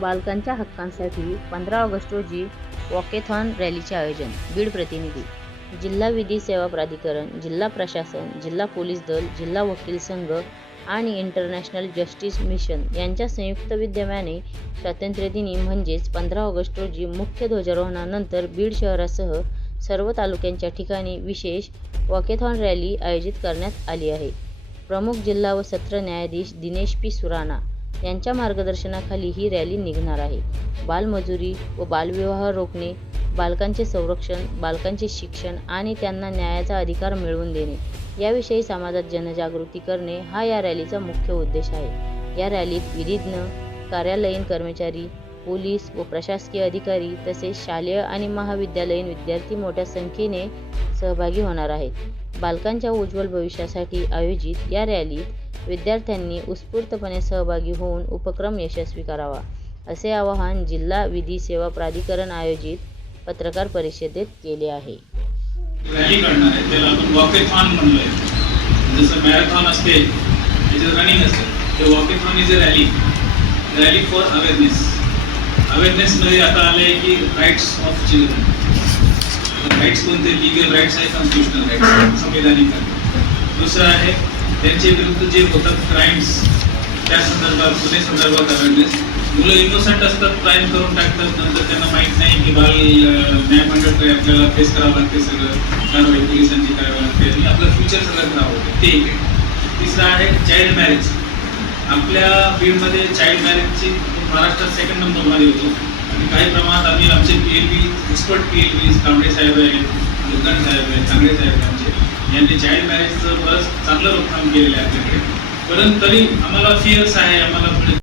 बालकांच्या हक्कांसाठी 15 ऑगस्ट रोजी वॉकेथॉन रॅलीचे आयोजन. बीड प्रतिनिधी. जिल्हा विधी सेवा प्राधिकरण, जिल्हा प्रशासन, जिल्हा पोलीस दल, जिल्हा वकील संघ आणि इंटरनॅशनल जस्टिस मिशन यांच्या संयुक्त विद्यमाने स्वातंत्र्यदिनी म्हणजेच 15 ऑगस्ट रोजी मुख्य ध्वजारोहणानंतर बीड शहरासह सर्व तालुक्यांच्या ठिकाणी विशेष वॉकेथॉन रॅली आयोजित करण्यात आली आहे. प्रमुख जिल्हा व सत्र न्यायाधीश दिनेश पी सुराणा यांच्या मार्गदर्शनाखाली ही रॅली निघणार आहे. बालमजुरी व बालविवाह रोखणे, बालकांचे संरक्षण, बालकांचे शिक्षण आणि त्यांना न्यायाचा अधिकार मिळवून देणे याविषयी समाजात जनजागृती करणे हा या रॅलीचा मुख्य उद्देश आहे. या रॅलीत विधिज्ञ, कार्यालयीन कर्मचारी, पोलीस व प्रशासकीय अधिकारी तसेच शालेय आणि महाविद्यालयीन विद्यार्थी मोठ्या संख्येने सहभागी होणार आहेत. बालकांच्या उज्ज्वल भविष्यासाठी आयोजित या रॅलीत विद्यार्थ्यांनी उत्स्फूर्तपणे सहभागी होऊन उपक्रम यशस्वी करावा, असे आवाहन जिल्हा विधी सेवा प्राधिकरण आयोजित पत्रकार परिषदेत केले आहे. रॅली करणार आहे त्याला आपण वॉकेथॉन म्हणलोय. जसं मॅरेथॉन असते त्याच्यात रनिंग असते, ते walkathon is a rally for awareness मध्ये आता आले की राईट्स ऑफ चिल्ड्रन. राईट्स कोणते? लिगल राईट्स आहे, कॉन्स्टिट्युशनल राईट्स, संविधानिक. दुसरं आहे त्यांचे विरुद्ध जे होतात क्राईम्स त्या संदर्भात, गुन्हे संदर्भात अवेअरनेस. मुलं इनोसंट असतात, क्राईम करून टाकतात, नंतर त्यांना माहीत नाही की बाल न्यायमंडळ आपल्याला फेस करावं लागते, सगळं कारवाई पोलिसांची करावी लागते आणि आपलं फ्युचर सगळं खराब होते. ते एक आहे. तिसरं आहे चाइल्ड मॅरेज. आपल्या बीडमध्ये चाइल्ड मॅरेजची महाराष्ट्रात 2nd नंबरमध्ये होतो आणि काही प्रमाणात आम्ही आमचे PLB एक्सपर्ट PLB कांबळे साहेब आहेत, दुर्गण साहेब आहेत, चांगले साहेब आहेत आमचे, यांनी चाइल्ड मॅरेजचं बरंच चांगलं रोखठाम केलेलं आहे आपल्याकडे. परंतु तरी आम्हाला फिअर्स आहे, आम्हाला